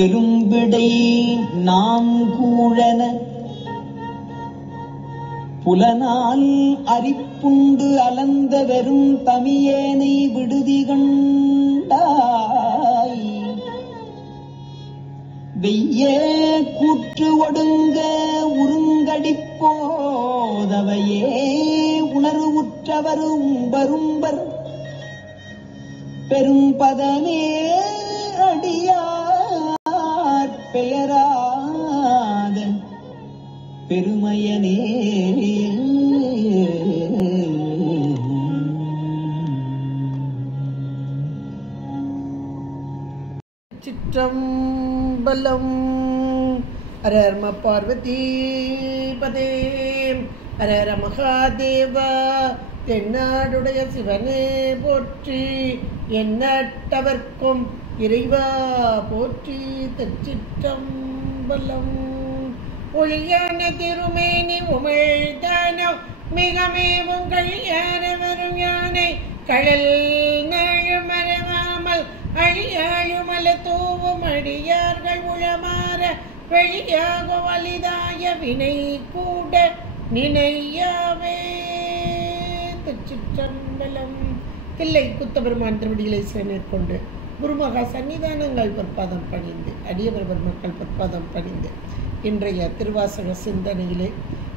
எறும்பிடை நாம் கூழன புலனால் அரிப்புண்டு அலந்த வெறும் தமியேனை விடுதி கண்டாய். வெய்யே கூற்று ஒடுங்க உருங்கடிப்போதவையே உணர்வுற்றவர் உம்பரும்பர் பெரும்பதமே அடியார் பெயராத பெருமையனே. சிற்றம்பலம். ஹர பார்வதி பதே ஹர மகாதேவா. தென்னாடுடைய சிவனே போற்றி, எண்ணற்றவர்க்கும் இறைவா போற்றி. திருச்சிற்றம்பலம். ஒளியான திருமேனி உமிழ்தானோ மிகமேவும் கழியான வரும் யானை கடல் நாழு மறவாமல் அழியாழுமல தூவும் அடியார்கள் உளமாற வெளியாக வலிதாய வினை கூட நினையாவே. திருச்சிற்றம்பலம். தில்லை குத்தபெருமான் திருவடிகளை மேற்கொண்டு குருமகா சன்னிதானங்கள் பொற்பாதம் பணிந்து அடியவர் பெருமக்கள் பொற்பாதம் பணிந்து இன்றைய திருவாசக சிந்தனையிலே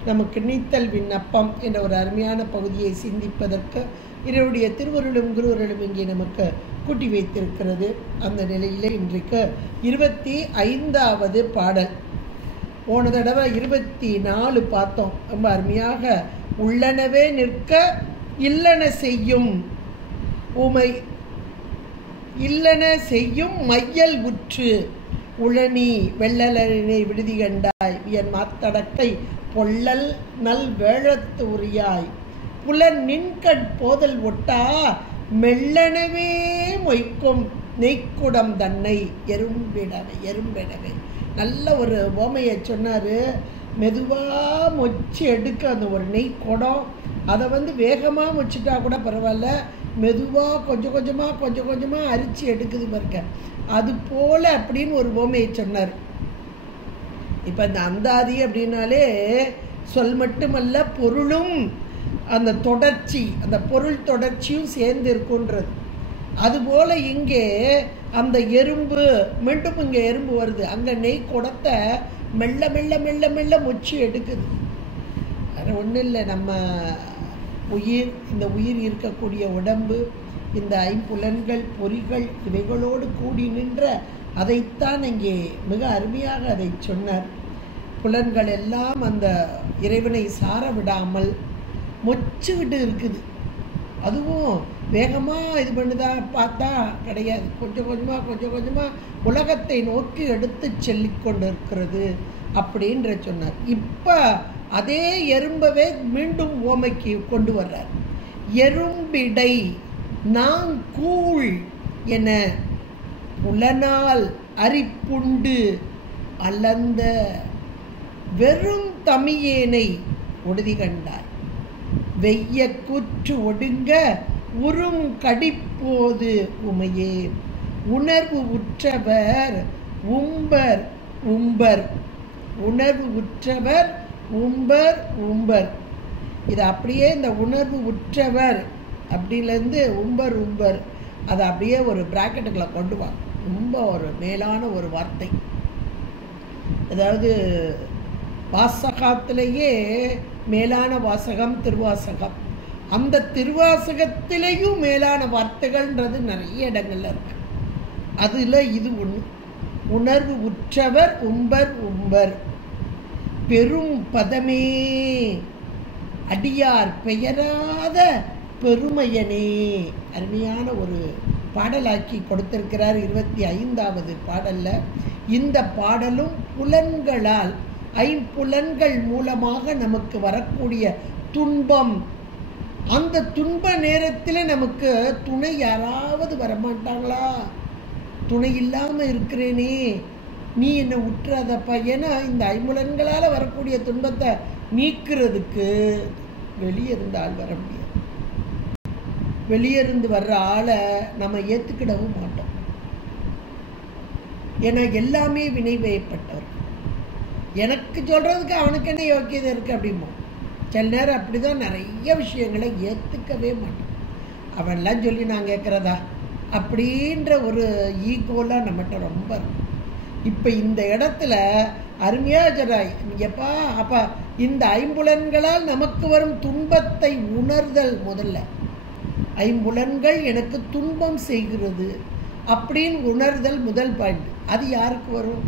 நமக்கு நீத்தல் விண்ணப்பம் என்ற ஒரு அருமையான பகுதியை சிந்திப்பதற்கு இவருடைய திருவருளும் குருவருளும் இங்கே நமக்கு கூட்டி வைத்திருக்கிறது. அந்த நிலையிலே இன்றைக்கு 25வது பாடல். போன தடவை 24 பார்த்தோம். ரொம்ப அருமையாக உள்ளனவே நிற்க இல்லன செய்யும் உமை இல்லன செய்யும் மையல் உற்று உளனி வெள்ளலனை விடுதி கண்டாய். என் மாத்தடக்கை பொள்ளல் நல் வேழத்து உரியாய் புலன் நின்கட் போதல் ஒட்டா மெல்லனவே மொய்க்கும் நெய்க்குடம் தன்னை எறும்பிடவை எறும்பிடவை. நல்ல ஒரு ஓமையை சொன்னார். மெதுவாக மொச்சு எடுக்க அந்த ஒரு நெய் குடம், அதை வேகமாக மொச்சிட்டா கூட பரவாயில்ல, மெதுவாக கொஞ்சம் கொஞ்சமாக அரிச்சு எடுக்குது பாருங்க, அது போல அப்படின்னு ஒரு ஓமையை சொன்னார். இப்போ இந்த அந்தாதி அப்படின்னாலே சொல் மட்டுமல்ல, பொருளும் அந்த தொடர்ச்சி, அந்த பொருள் தொடர்ச்சியும் சேர்ந்து இருக்குன்றது. அதுபோல் இங்கே அந்த எறும்பு, மீண்டும் இங்கே எறும்பு வருது, அங்கே நெய் குடத்தை மெல்ல மெல்ல மெல்ல மெல்ல மொச்சி எடுக்குது. அது ஒன்றும் இல்லை, நம்ம உயிர், இந்த உயிர் இருக்கக்கூடிய உடம்பு, இந்த ஐம்புலன்கள் பொறிகள் இவைகளோடு கூடி நின்ற அதைத்தான் இங்கே மிக அருமையாக அதை சொன்னார். புலன்கள் எல்லாம் அந்த இறைவனை சார விடாமல் மொச்சுக்கிட்டு இருக்குது. அதுவும் வேகமாக இது பண்ணுதா பார்த்தா கிடையாது, கொஞ்சம் கொஞ்சமாக உலகத்தை நோக்கி எடுத்து செல்லிக்கொண்டு இருக்கிறது அப்படின்ற சொன்னார். இப்போ அதே எறும்பவே மீண்டும் ஓமைக்கு கொண்டு வர்றார். எறும்பிடை நான் கூழ் என புலனால் அரிப்புண்டு அலந்த வெறும் தமியேனை உறுதி கண்டாய். வெய்ய கூற்று ஒடுங்க உறும் கடிப்போது உமையே உணர்வு உற்றவர் உம்பர் உம்பர் உணர்வு உற்றவர் உம்பர் உம்பர். இது அப்படியே இந்த உணர்வு உற்றவர் அப்படிலேருந்து உம்பர் உம்பர் அதை அப்படியே ஒரு பிராக்கெட்டுக்குள்ளே கொண்டு வா. ரொம்ப ஒரு மேலான ஒரு வார்த்தை. அதாவது வாசகத்திலேயே மேலான வாசகம் திருவாசகம். அந்த திருவாசகத்திலேயும் மேலான வார்த்தைகள்ன்றது நிறைய இடங்கள்ல இருக்கு. அதில் இது ஒன்று. உணர்வு உற்றவர் உம்பர் உம்பர் பெரும் பதமே அடியார் பெயராத பெருமையனே. அருமையான ஒரு பாடலாக்கி கொடுத்திருக்கிறார் 25வது பாடல்ல. இந்த பாடலும் புலன்களால் ஐம்புலன்கள் மூலமாக நமக்கு வரக்கூடிய துன்பம், அந்த துன்ப நேரத்தில் நமக்கு துணை யாராவது வரமாட்டாங்களா? துணை இல்லாமல் இருக்கிறேனே, நீ என்னை விட்டுறாதப்பா. ஏன்னா இந்த ஐம்புலன்களால் வரக்கூடிய துன்பத்தை நீக்கிறதுக்கு வெளியே இருந்து ஆள் வர முடியாது. வெளியே இருந்து வர்ற ஆளை நம்ம ஏற்றுக்கிடவும் மாட்டோம். ஏன்னா எல்லாமே வினை வயப்பட்டவர். எனக்கு சொல்கிறதுக்கு அவனுக்கு என்ன யோக்கியதை இருக்குது அப்படிமோ. சில நேரம் அப்படி தான் நிறைய விஷயங்களை ஏற்றுக்கவே மாட்டோம். அவன்லாம் சொல்லி நான் கேட்குறதா அப்படின்ற ஒரு ஈகோலாம் நம்மகிட்ட ரொம்ப இருக்கும். இப்போ இந்த இடத்துல அருமையாக சொல்றாய், எப்பா அப்போ இந்த ஐம்புலன்களால் நமக்கு வரும் துன்பத்தை உணர்தல். முதல்ல ஐம்புலன்கள் எனக்கு துன்பம் செய்கிறது அப்படின்னு உணர்தல் முதல் பாயிண்ட். அது யாருக்கு வரும்?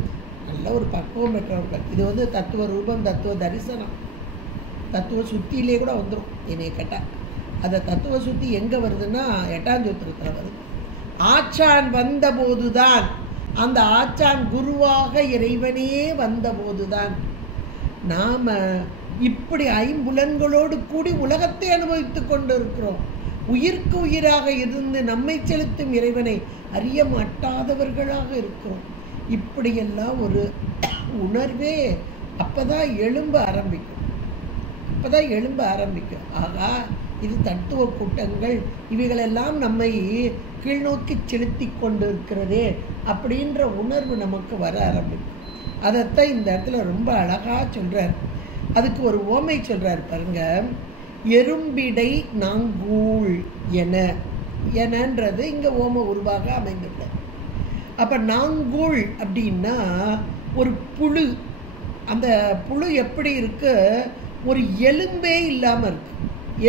நல்ல ஒரு பக்குவம் பெற்றவர்கள். இது தத்துவ ரூபம், தத்துவ தரிசனம், தத்துவ சுத்தியிலே கூட வந்துடும். என்னை கேட்டால் அந்த தத்துவ சுத்தி எங்கே வருதுன்னா 8ஆம் சூத்திரத்தில் வருது. ஆச்சான் வந்த போதுதான், அந்த ஆச்சான் குருவாக இறைவனே வந்த போதுதான் நாம் இப்படி ஐம்புலன்களோடு கூடி உலகத்தை அனுபவித்து கொண்டு இருக்கிறோம். உயிர்க்கு உயிராக இருந்து நம்மை செலுத்தும் இறைவனை அறிய மாட்டாதவர்களாக இருக்கிறோம். இப்படியெல்லாம் ஒரு உணர்வே அப்போதான் எழும்ப ஆரம்பிக்கும். ஆகா, இது தத்துவ கூட்டங்கள், இவைகளெல்லாம் நம்மை கீழ்நோக்கி செலுத்தி கொண்டு இருக்கிறதே அப்படின்ற உணர்வு நமக்கு வர ஆரம்பிக்கும். அதைத்தான் இந்த இடத்துல ரொம்ப அழகாக சொல்கிறார். அதுக்கு ஒரு ஓமை சொல்கிறார் பாருங்க. எறும்பிடை நாங்கூழ் எனன்றது இங்கே ஓம உருவாக அமைந்துள்ளது. அப்போ நாங்கூழ் அப்படின்னா ஒரு புழு. அந்த புழு எப்படி இருக்கு? ஒரு எலும்பே இல்லாமல் இருக்கு.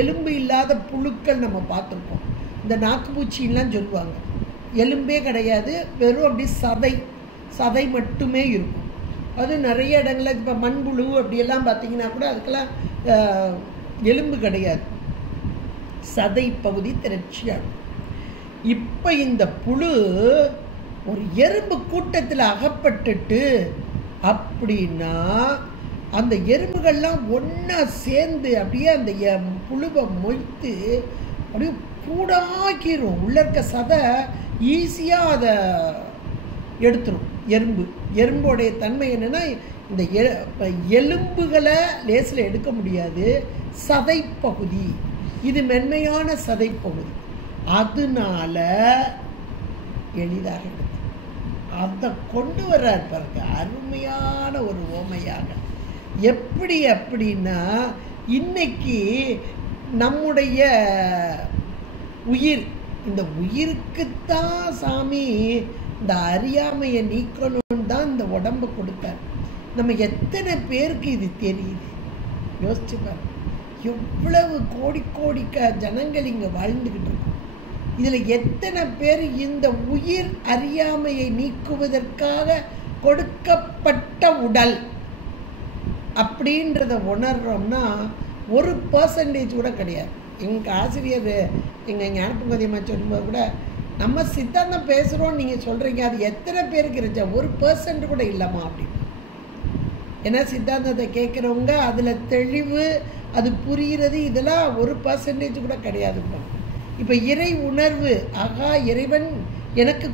எலும்பு இல்லாத புழுக்கள் நம்ம பார்த்துருப்போம். இந்த நாக்குப்பூச்சின்லாம் சொல்லுவாங்க. எலும்பே கிடையாது, வெறும் அப்படி சதை மட்டுமே இருக்கும். அது நிறைய இடங்களில் இப்போ மண்புழு அப்படியெல்லாம் பார்த்தீங்கன்னா கூட அதுக்கெல்லாம் எலும்பு கிடையாது, சதை பகுதி திரட்சியாக. இப்போ இந்த புழு ஒரு எறும்பு கூட்டத்தில் அகப்பட்டுட்டு அப்படின்னா அந்த எறும்புகள்லாம் ஒன்றா சேர்ந்து அப்படியே அந்த புழுவை மொய்த்து அப்படியே கூடாக்கிரும். உள்ள இருக்க சதை ஈஸியாக அதை எடுத்துரும். எறும்போடைய தன்மை என்னென்னா, இந்த எலும்புகளை லேசில் எடுக்க முடியாது, சதைப்பகுதி, இது மென்மையான சதைப்பகுதி, அதனால எளிதாக எடுத்து அதை கொண்டு வர்றார் பாருங்க. அருமையான ஒரு ஓமையாக. எப்படி அப்படின்னா, இன்னைக்கு நம்முடைய உயிர், இந்த உயிருக்குத்தான் சாமி இந்த அறியாமையை நீக்கணும்னு தான் இந்த உடம்பை கொடுத்தார். நம்ம எத்தனை பேருக்கு இது தெரியுது? யோசிச்சு பாருங்க. எவ்வளவு கோடிக்க ஜனங்கள் இங்கே வாழ்ந்துக்கிட்டு இருக்கோம். இதில் எத்தனை பேர் இந்த உயிர் அறியாமையை நீக்குவதற்காக கொடுக்கப்பட்ட உடல் அப்படின்றத உணர்றோம்னா 1% கூட கிடையாது. எங்கள் ஆசிரியர் எங்கள் ஞானப்பங்கதியம்மா சொல்லும்போது கூட, நம்ம சித்தாந்தம் பேசுகிறோம் நீங்கள் சொல்கிறீங்க, அது எத்தனை பேருக்கு இருந்துச்சா? 1% கூட இல்லைம்மா அப்படின்னு. ஏன்னா சித்தாந்தத்தை கேட்குறவங்க அதில் தெளிவு, அது புரிகிறது, இதெல்லாம் 1% கூட கிடையாதுப்பா. இப்போ இறை உணர்வு, ஆகா இறைவன் எனக்கு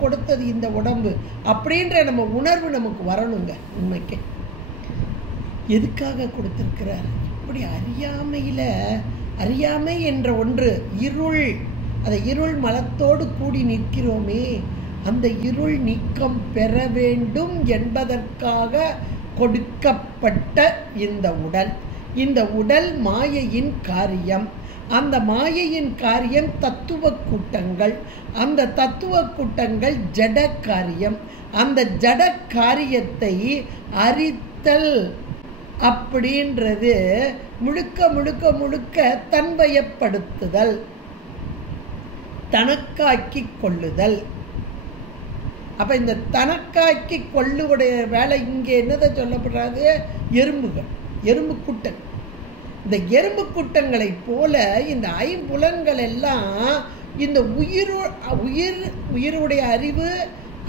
கொடுத்தது இந்த உடம்பு அப்படின்ற நம்ம உணர்வு நமக்கு வரணுங்க. உண்மைக்கு எதுக்காக கொடுத்திருக்கிறார்? இப்படி அறியாமை என்ற ஒன்று இருள், அந்த இருள் மலத்தோடு கூடி நிற்கிறோமே, அந்த இருள் நீக்கம் பெற வேண்டும் என்பதற்காக கொடுக்கப்பட்ட இந்த உடல் மாயையின் காரியம். அந்த மாயையின் காரியம் தத்துவ கூட்டங்கள், அந்த தத்துவ கூட்டங்கள் ஜட காரியம். அந்த ஜட காரியத்தை அறித்தல் அப்படின்றது முழுக்க தன்வயப்படுத்துதல், தனக்காக்கி கொள்ளுதல். அப்ப இந்த தனக்காக்கி கொள்ளுடைய வேலை இங்கே என்னதை சொல்லப்படுறது? எறும்பு கூட்டம். இந்த எறும்பு கூட்டங்களை போல இந்த ஐம்புலன்கள் எல்லாம் இந்த உயிருடைய அறிவு,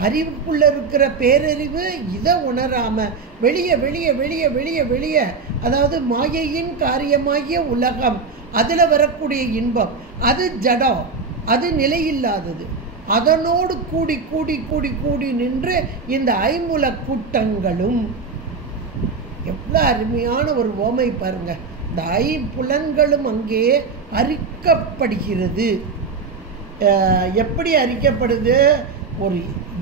அறிவுக்குள்ள இருக்கிற பேரறிவு இதை உணராம வெளியே வெளியே வெளியே வெளியே வெளியே, அதாவது மாயையின் காரியமாகிய உலகம், அதில் வரக்கூடிய இன்பம், அது ஜடம், அது நிலையில்லாதது. அதனோடு கூடி கூடி கூடி கூடி நின்று இந்த ஐம்புல கூட்டங்களும், எவ்வளோ அருமையான ஒரு ஓமை பாருங்க. இந்த ஐம்புலன்களும் அங்கே அரிக்கப்படுகிறது. எப்படி அரிக்கப்படுது? ஒரு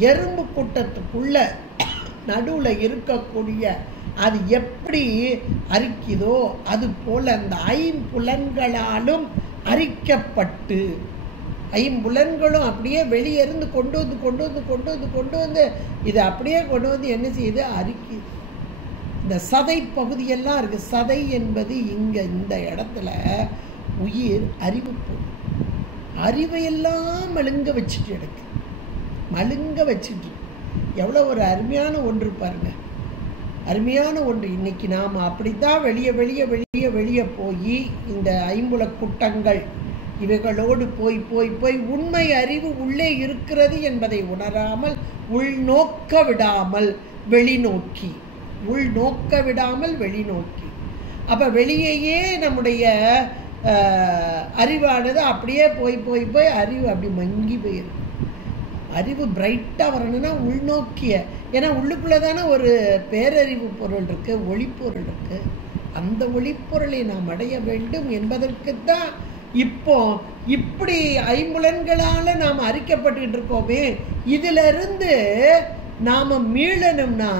எறும்பு கூட்டத்துக்குள்ள நடுவில் இருக்கக்கூடிய அது எப்படி அரிக்குதோ அது போல அந்த ஐம்புலன்களாலும் அரிக்கப்பட்டு, ஐம்புலன்களும் அப்படியே வெளியிருந்து கொண்டு வந்து கொண்டு வந்து கொண்டு வந்து கொண்டு வந்து இதை அப்படியே கொண்டு வந்து என்ன செய்யுது? அரிக்குது. இந்த சதை பகுதியெல்லாம் இருக்கு. சதை என்பது இங்கே இந்த இடத்துல உயிர் அறிவு, அறிவையெல்லாம் மழுங்க வச்சுட்டு எடுக்கு, மழுங்க வச்சுட்டு. எவ்வளோ ஒரு அருமையான ஒன்று பாருங்க, அருமையான ஒன்று. இன்னைக்கு நாம் அப்படித்தான் வெளியே வெளியே வெளியே வெளியே போய் இந்த ஐம்புல கூட்டங்கள் இவைகளோடு போய் போய் போய் உண்மை அறிவு உள்ளே இருக்கிறது என்பதை உணராமல் உள்நோக்க விடாமல் வெளிநோக்கி, உள்நோக்க விடாமல் வெளிநோக்கி, அப்போ வெளியேயே நம்முடைய அறிவானது அப்படியே போய் போய் போய் அறிவு அப்படி மங்கி போயிருக்கு. அறிவு பிரைட்டாக வரணும்னா உள்நோக்கிய, ஏன்னா உள்ளுக்குள்ளே தானே ஒரு பேரறிவு பொருள் இருக்குது, ஒளிப்பொருள் இருக்குது. அந்த ஒளிப்பொருளை நாம் அடைய வேண்டும் என்பதற்குத்தான் இப்போ இப்படி ஐம்புலன்களால் நாம் அரிக்கப்பட்டு இருக்கோமே. இதிலிருந்து நாம் மீளணும்னா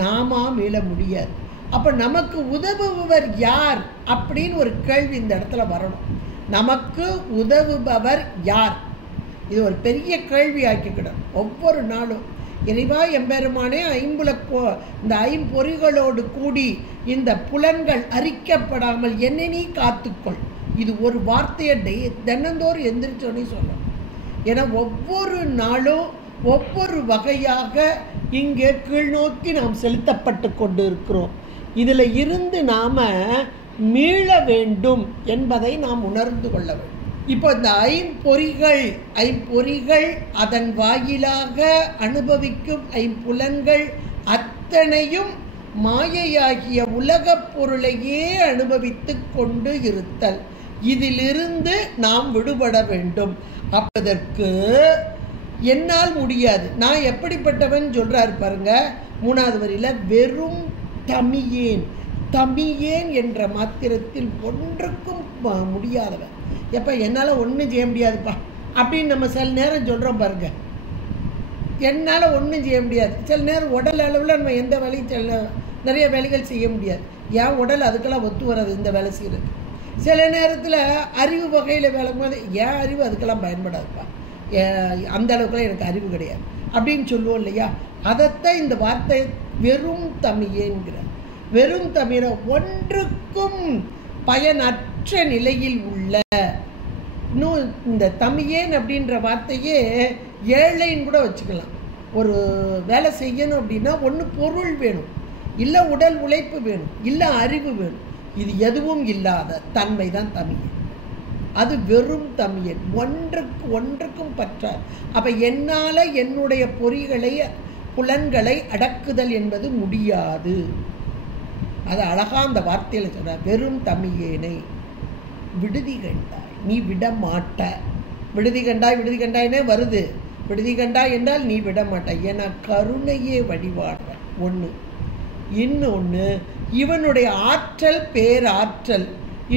நாம மீள முடியாது. அப்போ நமக்கு உதவுபவர் யார் அப்படின்னு ஒரு கேள்வி இந்த இடத்துல வரணும். நமக்கு உதவுபவர் யார்? இது ஒரு பெரிய கேள்வி ஆக்கிக்கிடும் ஒவ்வொரு நாளும். இறைவா எம்பெருமானே, இந்த ஐம்பொறிகளோடு கூடி இந்த புலன்கள் அரிக்கப்படாமல் என்னை நீ காத்துக்கொள். இது ஒரு வார்த்தையை தினந்தோறும் எந்திரிச்சோன்னே சொல்லணும். ஏன்னா ஒவ்வொரு நாளும் ஒவ்வொரு வகையாக இங்கே கீழ்நோக்கி நாம் செலுத்தப்பட்டு கொண்டு இருக்கிறோம். இதில் இருந்து நாம் மீள வேண்டும் என்பதை நாம் உணர்ந்து கொள்ள வேண்டும். இப்போ இந்த ஐம்பொறிகள் அதன் வாயிலாக அனுபவிக்கும் ஐம்புலன்கள் அத்தனையும் மாயையாகிய உலகப் பொருளையே அனுபவித்து கொண்டு இருத்தல். இதிலிருந்து நாம் விடுபட வேண்டும். அப்பதற்கு என்னால் முடியாது. நான் எப்படிப்பட்டவன் சொல்றாரு பாருங்க, 3வது வரியில, வெறும் தமியேன். தமியேன் என்ற மாத்திரத்தில் ஒன்றுக்கும் முடியாதவன். எப்போ என்னால் ஒன்றும் செய்ய முடியாதுப்பா அப்படின்னு நம்ம சில நேரம் சொல்கிறோம் பாருங்க. என்னால் ஒன்றும் செய்ய முடியாது. சில நேரம் உடல் அளவில் நம்ம எந்த வேலையும் நிறைய வேலைகள் செய்ய முடியாது. ஏன் உடல் அதுக்கெல்லாம் ஒத்து வராது இந்த வேலை செய்கிறது. சில நேரத்தில் அறிவு வகையில் வேலைக்கும் போது ஏன் அறிவு அதுக்கெல்லாம் பயன்படாதுப்பா, அந்த அளவுக்குலாம் எனக்கு அறிவு கிடையாது அப்படின்னு சொல்லுவோம் இல்லையா? அதைத்தான் இந்த வார்த்தை வெறும் தமியேன்கிறார். வெறும் தமிழ ஒன்றுக்கும் பயனற்ற நிலையில் உள்ள. இன்னும் இந்த தமியேன் அப்படின்ற வார்த்தையே ஏழைன்னு கூட வச்சுக்கலாம். ஒரு வேலை செய்யணும் அப்படின்னா ஒன்று பொருள் வேணும், இல்லை உடல் உழைப்பு வேணும், இல்லை அறிவு வேணும். இது எதுவும் இல்லாத தன்மை தான் தமியன். அது வெறும் தமியன், ஒன்றுக்கும் பற்றார். அப்போ என்னால் என்னுடைய புலன்களை அடக்குதல் என்பது முடியாது. அது அழகா அந்த வார்த்தையில் சொல்ற, வெறும் தமியேனை விடுதி கண்டாய், நீ விட மாட்ட. விடுதி கண்டாய்னே வருது. விடுதி கண்டாய் என்றால் நீ விட மாட்டாய். ஏன்னா கருணையே வழிபாடுற ஒன்று. இன்னொன்று இவனுடைய ஆற்றல், பேராற்றல்.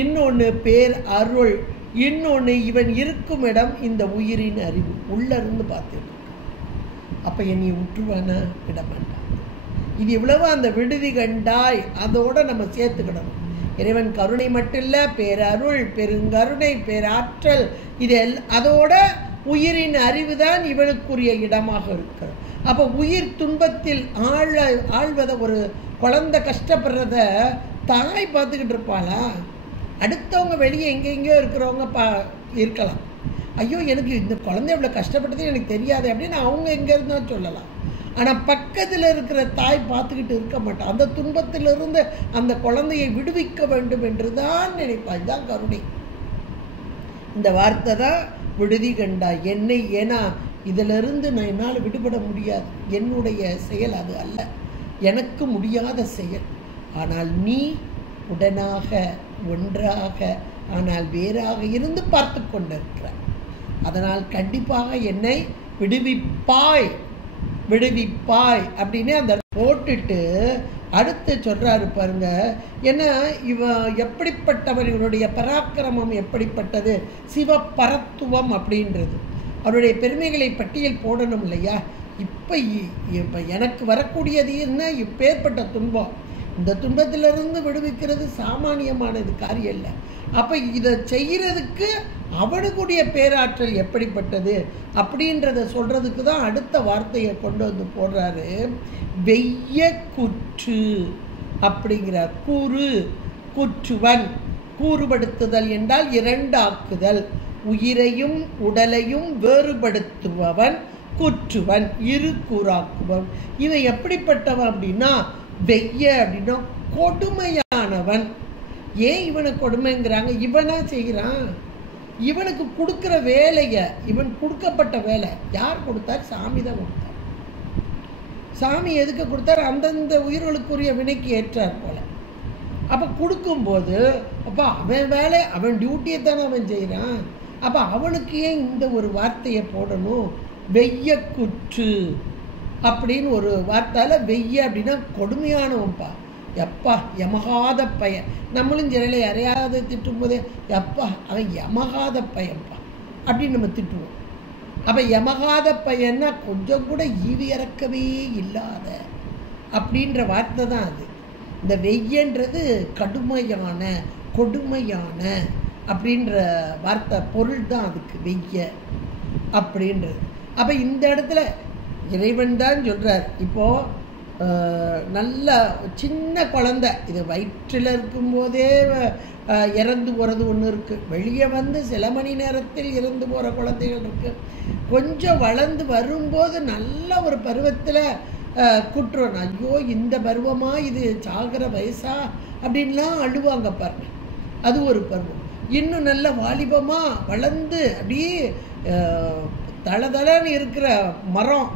இன்னொன்று பேர் அருள். இன்னொன்று இவன் இருக்கும் இடம் இந்த உயிரின் அறிவு. உள்ளிருந்து பார்த்துட்டு அப்போ என்னை விட்டுருவானா? விட மாட்டான். இது இவ்வளவு அந்த விடுதி கண்டாய் அதோட நம்ம சேர்த்துக்கிடணும். இறைவன் கருணை மட்டும் இல்லை, பேரருள், பெருங்கருணை, பேராற்றல், இது அதோட உயிரின் அறிவு தான் இவனுக்குரிய இடமாக இருக்கிறது. அப்போ உயிர் துன்பத்தில் ஆழ்வதை, ஒரு குழந்தை கஷ்டப்படுறத தாய் பார்த்துக்கிட்டு இருப்பாளா? அடுத்தவங்க வெளியே எங்கெங்கேயோ இருக்கிறவங்க இருக்கலாம். ஐயோ எனக்கு இந்த குழந்தை இவ்வளோ கஷ்டப்பட்டது எனக்கு தெரியாது அப்படின்னு அவங்க எங்கே இருந்தால் சொல்லலாம். ஆனால் பக்கத்தில் இருக்கிற தாய் பார்த்துக்கிட்டு இருக்க மாட்டான். அந்த துன்பத்திலிருந்து அந்த குழந்தையை விடுவிக்க வேண்டும் என்று தான் நினைப்பாள். இதுதான் கருணை. இந்த வார்த்தை தான் விடுதி கண்டா என்னை. ஏன்னா இதிலிருந்து நான் என்னால் விடுபட முடியாது, என்னுடைய செயல் அது அல்ல, எனக்கு முடியாத செயல். ஆனால் நீ உடனாக ஒன்றாக ஆனால் வேறாக இருந்து பார்த்து கொண்டிருக்கிறாய். அதனால் கண்டிப்பாக என்னை விடுவிப்பாய் விடுவிப்பாய் அப்படின்னு அந்த போட்டுட்டு அடுத்து சொல்றாரு பாருங்க. ஏன்னா எப்படிப்பட்டவர், இவருடைய பராக்கிரமம் எப்படிப்பட்டது, சிவபரத்துவம் அப்படின்றது, அவருடைய பெருமைகளை பட்டியல் போடணும் இல்லையா. இப்போ எனக்கு வரக்கூடியது என்ன, இப்பேற்பட்ட துன்பம், இந்த துன்பத்திலிருந்து விடுவிக்கிறது சாமானியமானது காரியம் இல்லை. அப்போ இதை செய்கிறதுக்கு அவனுக்குடைய பேராற்றல் எப்படிப்பட்டது அப்படின்றத சொல்றதுக்கு தான் அடுத்த வார்த்தையை கொண்டு வந்து போடுறாரு. வெய்ய குற்று அப்படிங்கிறார். கூறு குற்றுவன், கூறுபடுத்துதல் என்றால் இரண்டாக்குதல், உயிரையும் உடலையும் வேறுபடுத்துபவன் குற்றுவன், இரு கூறாக்குவன். இவன் எப்படிப்பட்டவன் அப்படின்னா வெய்ய அப்படின்னா கொடுமையானவன். ஏன் இவனை கொடுமைங்கிறாங்க, இவனா செய்கிறான், இவனுக்கு கொடுக்குற வேலையை, இவன் கொடுக்கப்பட்ட வேலை யார் கொடுத்தார், சாமி தான் கொடுத்தார். சாமி எதுக்கு கொடுத்தார், அந்தந்த உயிர்களுக்குரிய வினைக்கு ஏற்றார் போல. அப்போ கொடுக்கும்போது அப்போ அவன் வேலை, அவன் டியூட்டியை தானே அவன் செய்கிறான். அப்போ அவனுக்கு ஏன் இந்த ஒரு வார்த்தையை போடணும், வெய்ய குற்று அப்படின்னு ஒரு வார்த்தையில். வெய்ய அப்படின்னா கொடுமையானவன்ப்பா, எப்பா யமகாத பையன். நம்மளும் ஜெயலை யாரையாவது திட்டும் போதே எப்பா அவன் யமகாத பையன்ப்பா அப்படின்னு நம்ம திட்டுவோம். அப்போ யமகாத பையன்னா கொஞ்சம் கூட ஈவி இறக்கவே இல்லாத அப்படின்ற வார்த்தை தான் அது. இந்த வெய்யன்றது கடுமையான கொடுமையான அப்படின்ற வார்த்தை பொருள் தான் அதுக்கு வெய்ய அப்படின்றது. அப்போ இந்த இடத்துல இறைவன் தான் சொல்கிறார். இப்போது நல்ல சின்ன குழந்தை, இது வயிற்றில் இருக்கும்போதே இறந்து போகிறது ஒன்று இருக்குது, வெளியே வந்து சில மணி நேரத்தில் இறந்து போகிற குழந்தைகள் இருக்குது. கொஞ்சம் வளர்ந்து வரும்போது நல்ல ஒரு பருவத்தில் குற்றுவன், ஐயோ இந்த பருவமா, இது சாகிற வயசா அப்படின்லாம் அழுவாங்க பாருங்க, அது ஒரு பருவம். இன்னும் நல்ல வாலிபமாக வளர்ந்து அப்படியே தளதளன்னு இருக்கிற மரம்,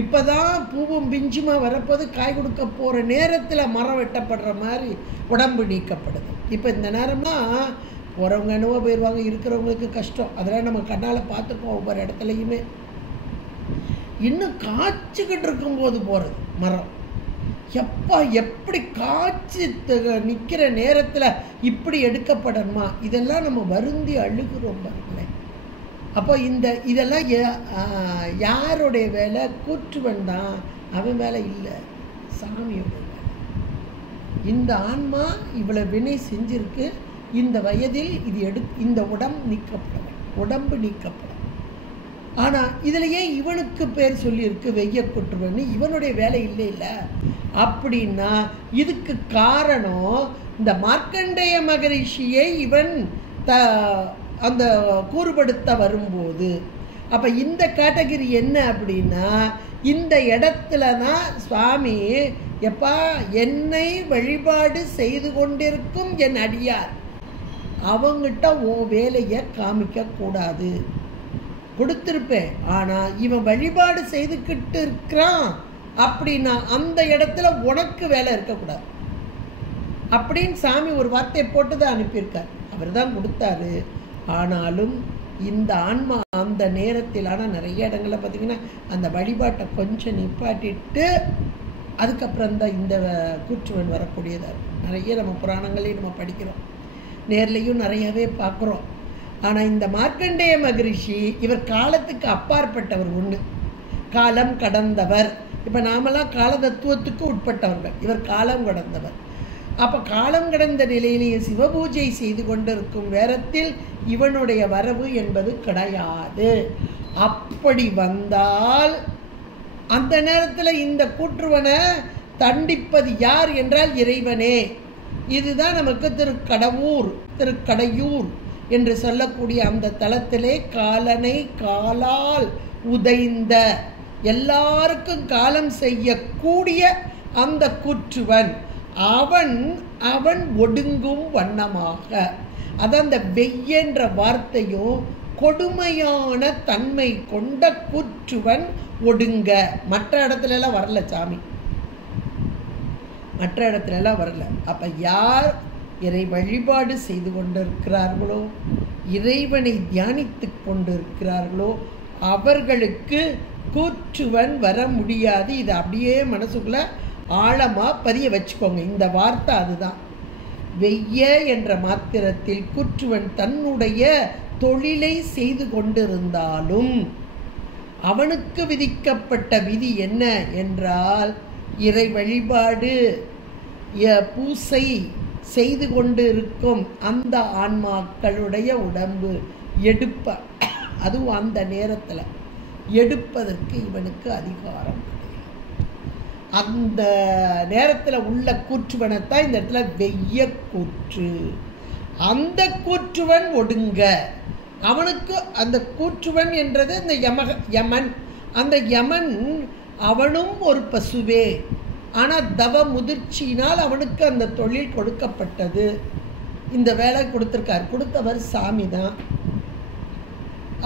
இப்போ தான் பூவும் பிஞ்சுமா வரப்போது, காய் கொடுக்க போகிற நேரத்தில் மரம் வெட்டப்படுற மாதிரி உடம்பு நீக்கப்படுது. இப்போ இந்த நேரம்னா போகிறவங்க என்னவோ போயிடுவாங்க, இருக்கிறவங்களுக்கு கஷ்டம், அதெல்லாம் நம்ம கண்ணால் பார்த்துப்போம் ஒவ்வொரு இடத்துலையுமே. இன்னும் காய்ச்சிக்கிட்டு இருக்கும்போது போகிறது மரம், எப்பா எப்படி காய்ச்சி நிற்கிற நேரத்தில் இப்படி எடுக்கப்படணுமா, இதெல்லாம் நம்ம வருந்தி அழுகிறோம் பாருங்களேன். அப்போ இதெல்லாம் யாருடைய வேலை, கூற்றுவன் தான், அவன் வேலை இல்லை, சாமியோட வேலை. இந்த ஆன்மா இவ்வளோ வினை செஞ்சிருக்கு, இந்த வயதில் இது இந்த உடம்பு நீக்கப்படும். ஆனால் இதிலேயே இவனுக்கு பேர் சொல்லியிருக்கு வெய்ய குற்றுவன், இவனுடைய வேலை இல்லை அப்படின்னா இதுக்கு காரணம் இந்த மார்க்கண்டேய மகரிஷியை இவன் அந்த கூறுபடுத்த வரும்போது. அப்போ இந்த கேட்டகரி என்ன அப்படின்னா, இந்த இடத்துல தான் சுவாமி எப்பா என்னை வழிபாடு செய்து கொண்டிருக்கும் என் அடியார், அவங்கிட்ட உன் வேலையை காமிக்கக்கூடாது, கொடுத்துருப்பேன், ஆனால் இவன் வழிபாடு செய்துக்கிட்டு இருக்கிறான் அப்படின்னா அந்த இடத்துல உனக்கு வேலை இருக்கக்கூடாது அப்படின்னு சாமி ஒரு வார்த்தையை போட்டு தான் அனுப்பியிருக்கார். அவர் தான் கொடுத்தாரு. ஆனாலும் இந்த ஆன்மா அந்த நேரத்தில், ஆனால் நிறைய இடங்களில் பார்த்திங்கன்னா அந்த வழிபாட்டை கொஞ்சம் நிப்பாட்டிட்டு அதுக்கப்புறம் தான் இந்த கூற்றுவன் வரக்கூடியதாக இருக்கும். நிறைய நம்ம புராணங்களையும் நம்ம படிக்கிறோம், நேர்லையும் நிறையவே பார்க்குறோம். ஆனால் இந்த மார்க்கண்டேய மகரிஷி இவர் காலத்துக்கு அப்பாற்பட்டவர், ஒன்று காலம் கடந்தவர். இப்போ நாமெல்லாம் கால தத்துவத்துக்கு உட்பட்டவர்கள், இவர் காலம் கடந்தவர். அப்போ காலம் கடந்த நிலையிலேயே சிவபூஜை செய்து கொண்டிருக்கும் நேரத்தில் இவனுடைய வரவு என்பது கிடையாது. அப்படி வந்தால் அந்த நேரத்தில் இந்த கூற்றுவனை தண்டிப்பது யார் என்றால் இறைவனே. இதுதான் நமக்கு திருக்கடையூர் என்று சொல்லக்கூடிய அந்த தலத்திலே காலனை காலால் உதைந்த, எல்லாருக்கும் காலம் செய்யக்கூடிய அந்த கூற்றுவன் அவன் ஒடுங்கும் வண்ணமாக, அதான் அந்த வெய்யன்ற வார்த்தையும் கொடுமையான தன்மை கொண்ட கூற்றுவன் ஒடுங்க. மற்ற இடத்துல எல்லாம் வரல சாமி, மற்ற இடத்துல எல்லாம் வரல. அப்ப யார் இறை வழிபாடு செய்து கொண்டிருக்கிறார்களோ, இறைவனை தியானித்து கொண்டிருக்கிறார்களோ அவர்களுக்கு கூற்றுவன் வர முடியாது. இதை அப்படியே மனசுக்குள்ள ஆழமா பதிய வச்சுக்கோங்க. இந்த வார்த்தை அதுதான். வெய்ய என்ற மாத்திரத்தில் கூற்றுவன் தன்னுடைய தொழிலை செய்து கொண்டிருந்தாலும் அவனுக்கு விதிக்கப்பட்ட விதி என்ன என்றால், இறை வழிபாடு பூசை செய்து கொண்டு இருக்கும் அந்த ஆன்மாக்களுடைய உடம்பு எடுப்ப, அதுவும் அந்த நேரத்தில் எடுப்பதற்கு இவனுக்கு அதிகாரம் கிடையாது. அந்த நேரத்தில் உள்ள கூற்றுவனைத்தான் இந்த இடத்துல வெய்ய கூற்று. அந்த கூற்றுவன் ஒடுங்க, அவனுக்கு அந்த கூற்றுவன் என்றது இந்த யமன். அந்த யமன் அவனும் ஒரு பசுவே, ஆனால் தவ முதிர்ச்சியினால் அவனுக்கு அந்த தொழில் கொடுக்கப்பட்டது. இந்த வேலை கொடுத்துருக்கார், கொடுத்தவர் சாமி தான்.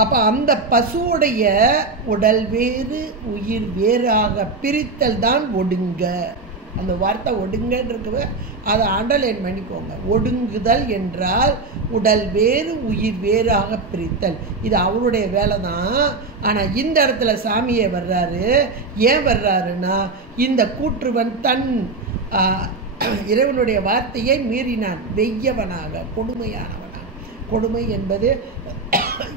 அப்போ அந்த பசுவுடைய உடல் வேறு உயிர் வேறாக பிரித்தல் தான் ஒடுங்க. அந்த வார்த்தை ஒடுங்கன்றது அதை அண்டர்லைன் பண்ணிக்கோங்க. ஒடுங்குதல் என்றால் உடல் வேறு உயிர் வேறாக பிரித்தல். இது அவருடைய வேலை தான். ஆனால் இந்த இடத்துல சாமியே வர்றாரு. ஏன் வர்றாருன்னா, இந்த கூற்றுவன் தன் இறைவனுடைய வார்த்தையை மீறினான், வெய்யவனாக, கொடுமையானவனாக. கொடுமை என்பது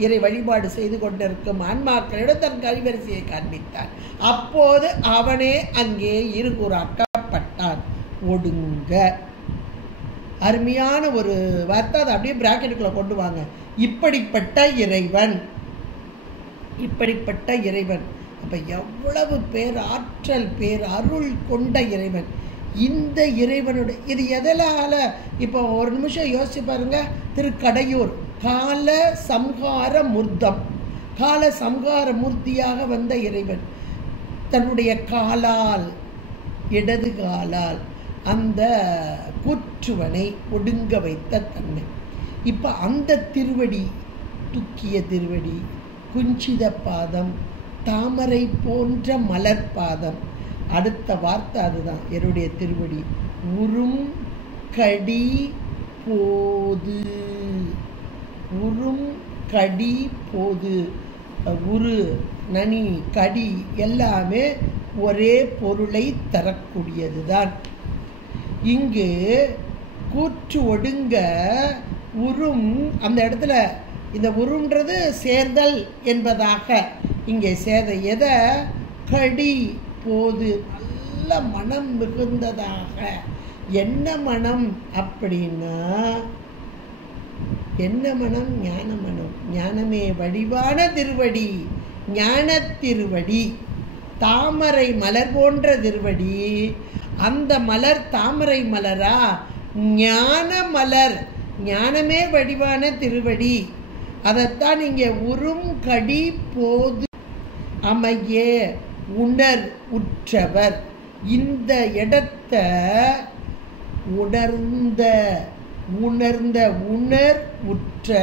இறை வழிபாடு செய்து கொண்டிருக்கும் ஆன்மாக்களிடம் தன் கரிவரிசையை காண்பித்தான். அப்போது அவனே அங்கே இருகுறாக்கப்பட்டான். ஒடுங்க, அருமையான ஒரு வார்த்தை. அதை அப்படியே பிராக்கெட்டுக்குள்ள கொண்டு வாங்க. இப்படிப்பட்ட இறைவன், இப்படிப்பட்ட இறைவன். அப்ப எவ்வளவு பேர் ஆற்றல், பேர் அருள் கொண்ட இறைவன். இந்த இறைவனுடைய இது எதனால? இப்போ ஒரு நிமிஷம் யோசிச்சு பாருங்க. திருக்கடையூர் கால சம்ஹார மூர்த்தம், கால சம்ஹார மூர்த்தியாக வந்த இறைவன் தன்னுடைய காலால், இடது காலால் அந்த கூற்றுவனை ஒடுங்க வைத்த தன்மை. இப்போ அந்த திருவடி, துக்கிய திருவடி, குஞ்சித பாதம், தாமரை போன்ற மலர் பாதம். அடுத்த வார்த்தை அதுதான் என்னுடைய திருவடி. உறும் கடி போது, உறும் கடி போது. உரு, நனி, கடி எல்லாமே ஒரே பொருளை தரக்கூடியது தான். இங்கு கூற்று ஒடுங்க உறும், அந்த இடத்துல இந்த உருன்றது சேர்தல் என்பதாக இங்கே சேர்த எதை கடி போது, நல்ல மனம் மிகுந்ததாக. என்ன மனம் அப்படின்னா, என்ன மனம்? ஞான மனம். ஞானமே வடிவான திருவடி, ஞான திருவடி, தாமரை மலர் போன்ற திருவடி. அந்த மலர் தாமரை மலரா? ஞான மலர், ஞானமே வடிவான திருவடி. அதைத்தான் இங்கே உறும் கடி போது அமைய உணர் உற்றவர். இந்த இடத்த உணர்ந்த, உணர்ந்த, உணர் உற்ற.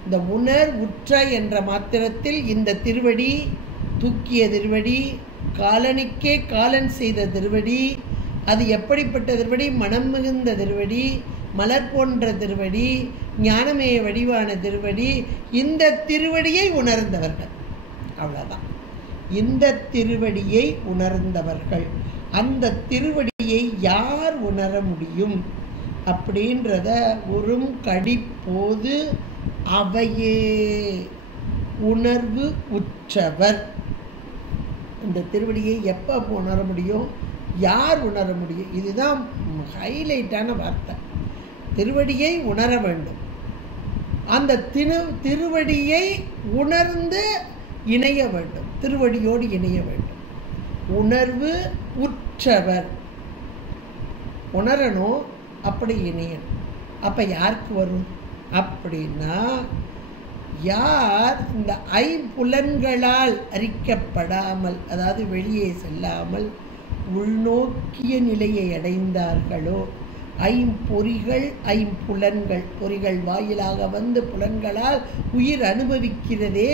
இந்த உணர் உற்ற என்ற மாத்திரத்தில் இந்த திருவடி, தூக்கிய திருவடி, காலனுக்கே காலன் செய்த திருவடி. அது எப்படிப்பட்ட திருவடி? மனம் மிகுந்த திருவடி, மலர் போன்ற திருவடி, ஞானமே வடிவான திருவடி. இந்த திருவடியை உணர்ந்தவர்கள், அவ்வளவுதான். இந்த திருவடியை உணர்ந்தவர்கள். அந்த திருவடியை யார் உணர முடியும் அப்படின்றத உறும் கடி போது அவையே உணர்வு உற்றவர். இந்த திருவடியை எப்போ உணர முடியும்? யார் உணர முடியும்? இதுதான் ஹைலைட்டான வார்த்தை. திருவடியை உணர வேண்டும். அந்த திருவடியை உணர்ந்து இணைய வேண்டும், திருவடியோடு இணைய வேண்டும். உணர்வு உற்றவர், உணரணும், அப்படி இணையணும். அப்போ யாருக்கு வரும் அப்படின்னா, யார் இந்த ஐம்புலன்களால் அறிக்கப்படாமல், அதாவது வெளியே செல்லாமல் உள்நோக்கிய நிலையை அடைந்தார்களோ ஐம்பொறிகள் ஐம்புலன்கள், பொறிகள் வாயிலாக வந்து புலன்களால் உயிர் அனுபவிக்கிறதே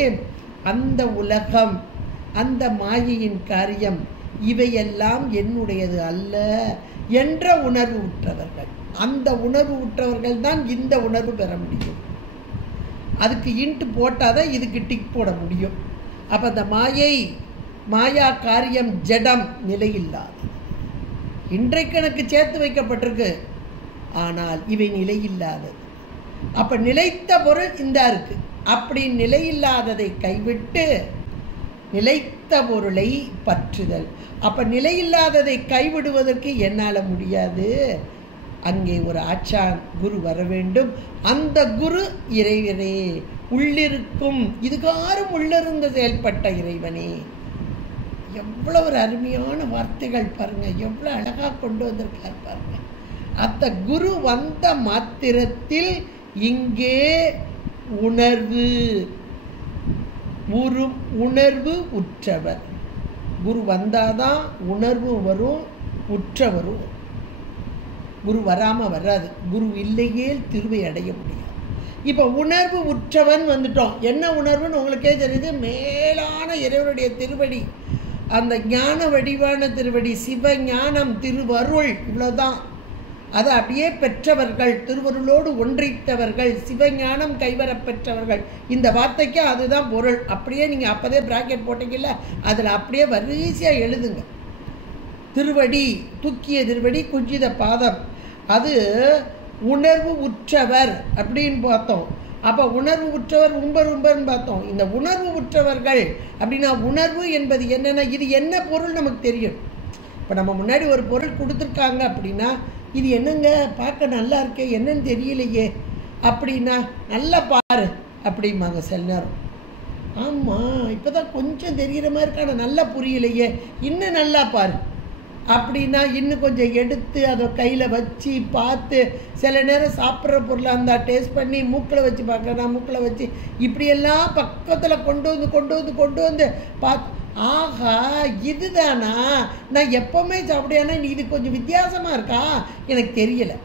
அந்த உலகம், அந்த மாயையின் காரியம், இவையெல்லாம் என்னுடையது அல்ல என்ற உணர்வு உற்றவர்கள். அந்த உணர்வு உற்றவர்கள் தான் இந்த உணர்வு பெற முடியும். அதுக்கு இன்ட்டு போட்டாதான் இதுக்கு டிக் போட முடியும். அப்போ அந்த மாயா காரியம் ஜடம், நிலையில்லாது. இன்றைக்கு எனக்கு சேர்த்து வைக்கப்பட்டிருக்கு, ஆனால் இவை நிலையில்லாதது. அப்போ நிலைத்த பொருள் இந்த இருக்கு. அப்படி நிலையில்லாததை கைவிட்டு நிலைத்த பொருளை பற்றுதல். அப்போ நிலையில்லாததை கைவிடுவதற்கு என்னால் முடியாது. அங்கே ஒரு ஆச்சான் குரு வர வேண்டும். அந்த குரு இறைவனே, உள்ளிருக்கும் இதுகாரும் உள்ளிருந்து செயல்பட்ட இறைவனே. எவ்வளோ ஒரு அருமையான வார்த்தைகள் பாருங்க, எவ்வளோ அழகாக கொண்டு வந்திருக்கார் பாருங்க. அந்த குரு வந்த மாத்திரத்தில் இங்கே உணர்வு உற்றவர். குரு வந்தாதான் உணர்வு வரும், உற்றவரும். குரு வராமல் வராது. குரு இல்லையே திருவை அடைய முடியாது. இப்போ உணர்வு உற்றவன் வந்துட்டோம். என்ன உணர்வுன்னு உங்களுக்கே தெரியுது. மேலான இறைவனுடைய திருவடி, அந்த ஞான வடிவான திருவடி, சிவ ஞானம் திருவருள், இவ்வளோதான். அதை அப்படியே பெற்றவர்கள், திருவருளோடு ஒன்றித்தவர்கள், சிவஞானம் கைவரப் பெற்றவர்கள். இந்த வார்த்தைக்கு அதுதான் பொருள். அப்படியே நீங்கள் அப்போதே பிராக்கெட் போட்டீங்கல்ல, அதில் அப்படியே வரிசையாக எழுதுங்க. திருவடி, தூக்கிய திருவடி, குஞ்சித பாதம், அது உணர்வு உற்றவர் அப்படின்னு பார்த்தோம். அப்போ உணர்வு உற்றவர் உம்பர்னு பார்த்தோம். இந்த உணர்வு உற்றவர்கள் அப்படின்னா உணர்வு என்பது என்னென்னா, இது என்ன பொருள் நமக்கு தெரியும். இப்போ நம்ம முன்னாடி ஒரு பொருள் கொடுத்துருக்காங்க அப்படின்னா, இது என்னங்க பார்க்க நல்லா இருக்கே, என்னன்னு தெரியலையே அப்படின்னா, நல்லா பாரு அப்படிம்பாங்க சில நேரம். ஆமாம், இப்போ தான் கொஞ்சம் தெரிகிற மாதிரி இருக்கான, நல்லா புரியலையே, இன்னும் நல்லா பாரு அப்படின்னா இன்னும் கொஞ்சம் எடுத்து அதை கையில் வச்சு பார்த்து, சில நேரம் சாப்பிட்ற பொருளாக இருந்தால் டேஸ்ட் பண்ணி மூக்கில் வச்சு பார்க்கலாம், மூக்கில் வச்சு இப்படியெல்லாம் பக்கத்தில் கொண்டு வந்து பார்த்து, ஆஹா இதுதானா, நான் எப்பவுமே சாப்பிடையானா, இது கொஞ்சம் வித்தியாசமாக இருக்கா, எனக்கு தெரியலை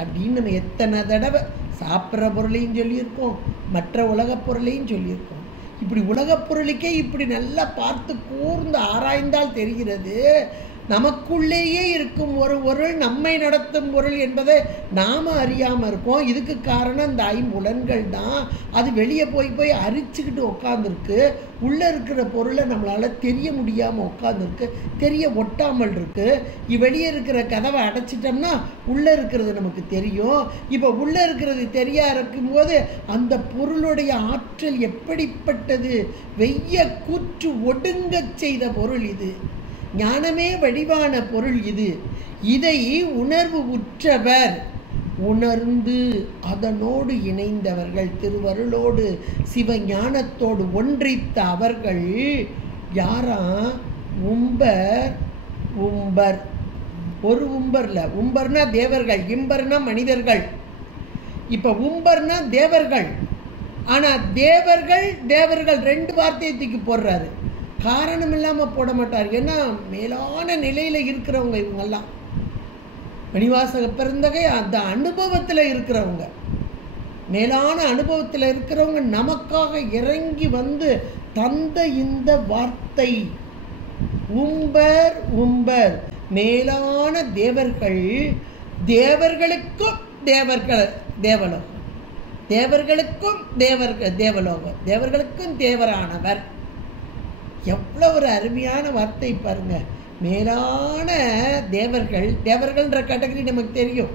அப்படின்னு நம்ம எத்தனை தடவை சாப்பிட்ற பொருளையும் சொல்லியிருக்கோம், மற்ற உலகப் பொருளையும் சொல்லியிருக்கோம். இப்படி உலகப் பொருளுக்கே இப்படி நல்லா பார்த்து கூர்ந்து ஆராய்ந்தால் தெரிகிறது, நமக்குள்ளேயே இருக்கும் ஒரு பொருள் நம்மை நடத்தும் பொருள் என்பதை நாம் அறியாமல் இருக்கோம். இதுக்கு காரணம் இந்த ஐம்புலன்கள் தான். அது வெளியே போய் அரிச்சுக்கிட்டு உட்காந்துருக்கு. உள்ளே இருக்கிற பொருளை நம்மளால் தெரிய முடியாமல் உட்காந்துருக்கு, தெரிய ஒட்டாமல் இருக்குது. வெளியே இருக்கிற கதவை அடைச்சிட்டோம்னா உள்ளே இருக்கிறது நமக்கு தெரியும். இப்போ உள்ளே இருக்கிறது தெரியா இருக்கும்போது அந்த பொருளுடைய ஆற்றல் எப்படிப்பட்டது, வெய்ய கூற்று ஒடுங்கச் செய்த பொருள் இது. ஞானமே வடிவான பொருள் இது. இதை உணர்வு உற்றவர் உணர்ந்து அதனோடு இணைந்தவர்கள், திருவருளோடு சிவஞானத்தோடு ஒன்றித்த அவர்கள் யாரா? உம்பர். ஒரு உம்பர்ல, உம்பர்னா தேவர்கள், இம்பர்னா மனிதர்கள். இப்ப உம்பர்னா தேவர்கள். ஆனா தேவர்கள் ரெண்டு வார்த்தையை தூக்கி போடுறாரு. காரணம் இல்லாமல் போட மாட்டார். ஏன்னா மேலான நிலையில் இருக்கிறவங்க இவங்கெல்லாம். மணிவாசக பெருந்தகை அந்த அனுபவத்தில் இருக்கிறவங்க, மேலான அனுபவத்தில் இருக்கிறவங்க நமக்காக இறங்கி வந்து தந்த இந்த வார்த்தை. உம்பர் மேலான தேவர்கள், தேவர்களுக்கும் தேவலோகம், தேவர்களுக்கும் தேவலோகம், தேவர்களுக்கும் தேவரானவர். எவ்வளோ ஒரு அருமையான வார்த்தை பாருங்க. மேலான தேவர்கள்ன்ற கேட்டகரி நமக்கு தெரியும்.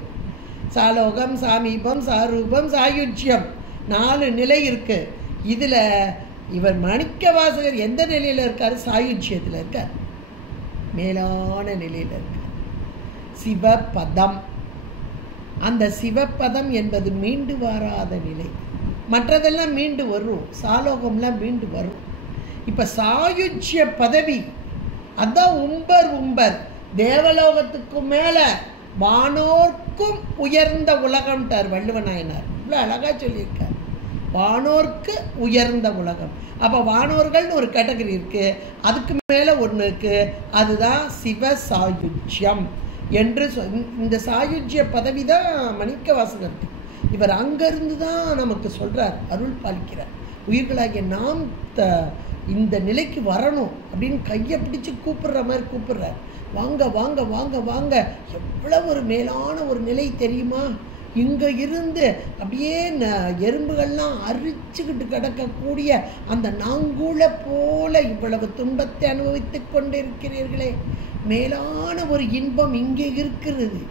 சாலோகம், சாமீபம், சாரூபம், சாயுஜ்யம், 4 நிலை இருக்கு. இதில் இவர் மாணிக்க வாசகர் எந்த நிலையில் இருக்கார்? சாயுஜ்யத்தில் இருக்கார், மேலான நிலையில் இருக்கார். சிவபதம், அந்த சிவபதம் என்பது மீண்டு வராத நிலை. மற்றதெல்லாம் மீண்டு வரும், சாலோகம்லாம் மீண்டு வரும். இப்போ சாயுஜ்ய பதவி, அதான் உம்பர். தேவலோகத்துக்கு மேலே வானோர்க்கும் உயர்ந்த உலகம்ட்டார் வள்ளுவநாயனார். இவ்வளோ அழகாக சொல்லியிருக்கார், வானோர்க்கு உயர்ந்த உலகம். அப்போ வானோர்கள்னு ஒரு கேட்டகரி இருக்குது, அதுக்கு மேலே ஒன்று இருக்குது, அதுதான் சிவ சாயுஜ்யம். என்று இந்த சாயுஜ்ய பதவி தான் மாணிக்கவாசகருக்கு. இவர் அங்கிருந்து தான் நமக்கு சொல்றார், அருள் பாலிக்கிறார். உயிர்களாகிய நாம் இந்த நிலைக்கு வரணும் அப்படின்னு கையை பிடிச்சு கூப்பிடுற மாதிரி கூப்பிடுறார். வாங்க வாங்க வாங்க வாங்க. எவ்வளவு ஒரு மேலான ஒரு நிலை தெரியுமா? இங்கே இருந்து அப்படியே எறும்புகள்லாம் அரிச்சுக்கிட்டு கிடக்கக்கூடிய அந்த நாங்கூளை போல இவ்வளவு துன்பத்தை அனுபவித்து கொண்டிருக்கிறீர்களே, மேலான ஒரு இன்பம் இங்கே இருக்கிறது.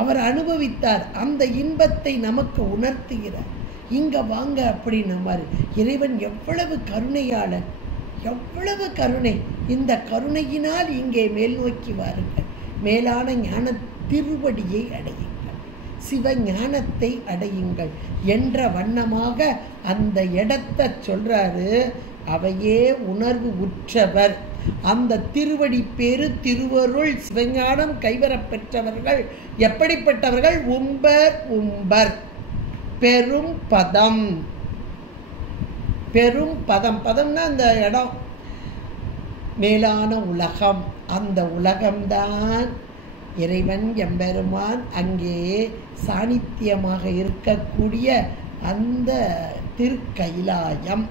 அவர் அனுபவித்தார், அந்த இன்பத்தை நமக்கு உணர்த்துகிறார். இங்க வாங்க அப்படின்ன மாதிரி. இறைவன் எவ்வளவு கருணையாளன், எவ்வளவு கருணை. இந்த கருணையினால் இங்கே மேல் நோக்கி வாருங்கள், மேலான ஞான திருவடியை அடையுங்கள், சிவ ஞானத்தை அடையுங்கள் என்ற வண்ணமாக அந்த இடத்தை சொல்றாரு. அவையே உணர்வு உற்றவர். அந்த திருவடி பேரு திருவருள் சிவஞானம் கைவரப் பெற்றவர்கள் எப்படிப்பட்டவர்கள்? உம்பர் உம்பர் பெரும் பதம். பெரும் பதம், பதம்னா அந்த இடம், மேலான உலகம். அந்த உலகம்தான் இறைவன் எம்பெருமான் அங்கே சாநித்தியமாக இருக்கக்கூடிய அந்த திருக்கைலாயம்.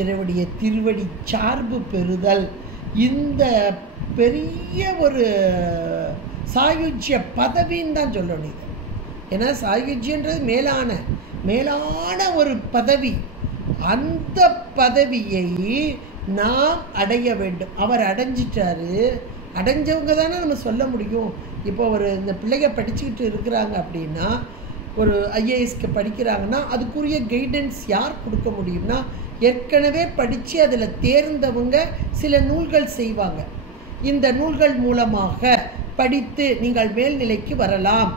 இறைவனுடைய திருவடி சார்பு பெறுதல் இந்த பெரிய ஒரு சாயுஜ்ய பதவின்னு தான் சொல்லணும் இது. ஏன்னா சாயுஜ்யன்றது மேலான ஒரு பதவி. அந்த பதவியை நாம் அடைய வேண்டும். அவர் அடைஞ்சிட்டாரு. அடைஞ்சவங்க தானே நம்ம சொல்ல முடியும். இப்போ ஒரு இந்த பிள்ளைங்க படிச்சுக்கிட்டு இருக்கிறாங்க அப்படின்னா, ஒரு ஐஏஎஸ்க்கு படிக்கிறாங்கன்னா அதுக்குரிய கைடன்ஸ் யார் கொடுக்க முடியும்னா, ஏற்கனவே படித்து அதில் தேர்ந்தவங்க சில நூல்கள் செய்வாங்க. இந்த நூல்கள் மூலமாக படித்து நீங்கள் மேல்நிலைக்கு வரலாம்,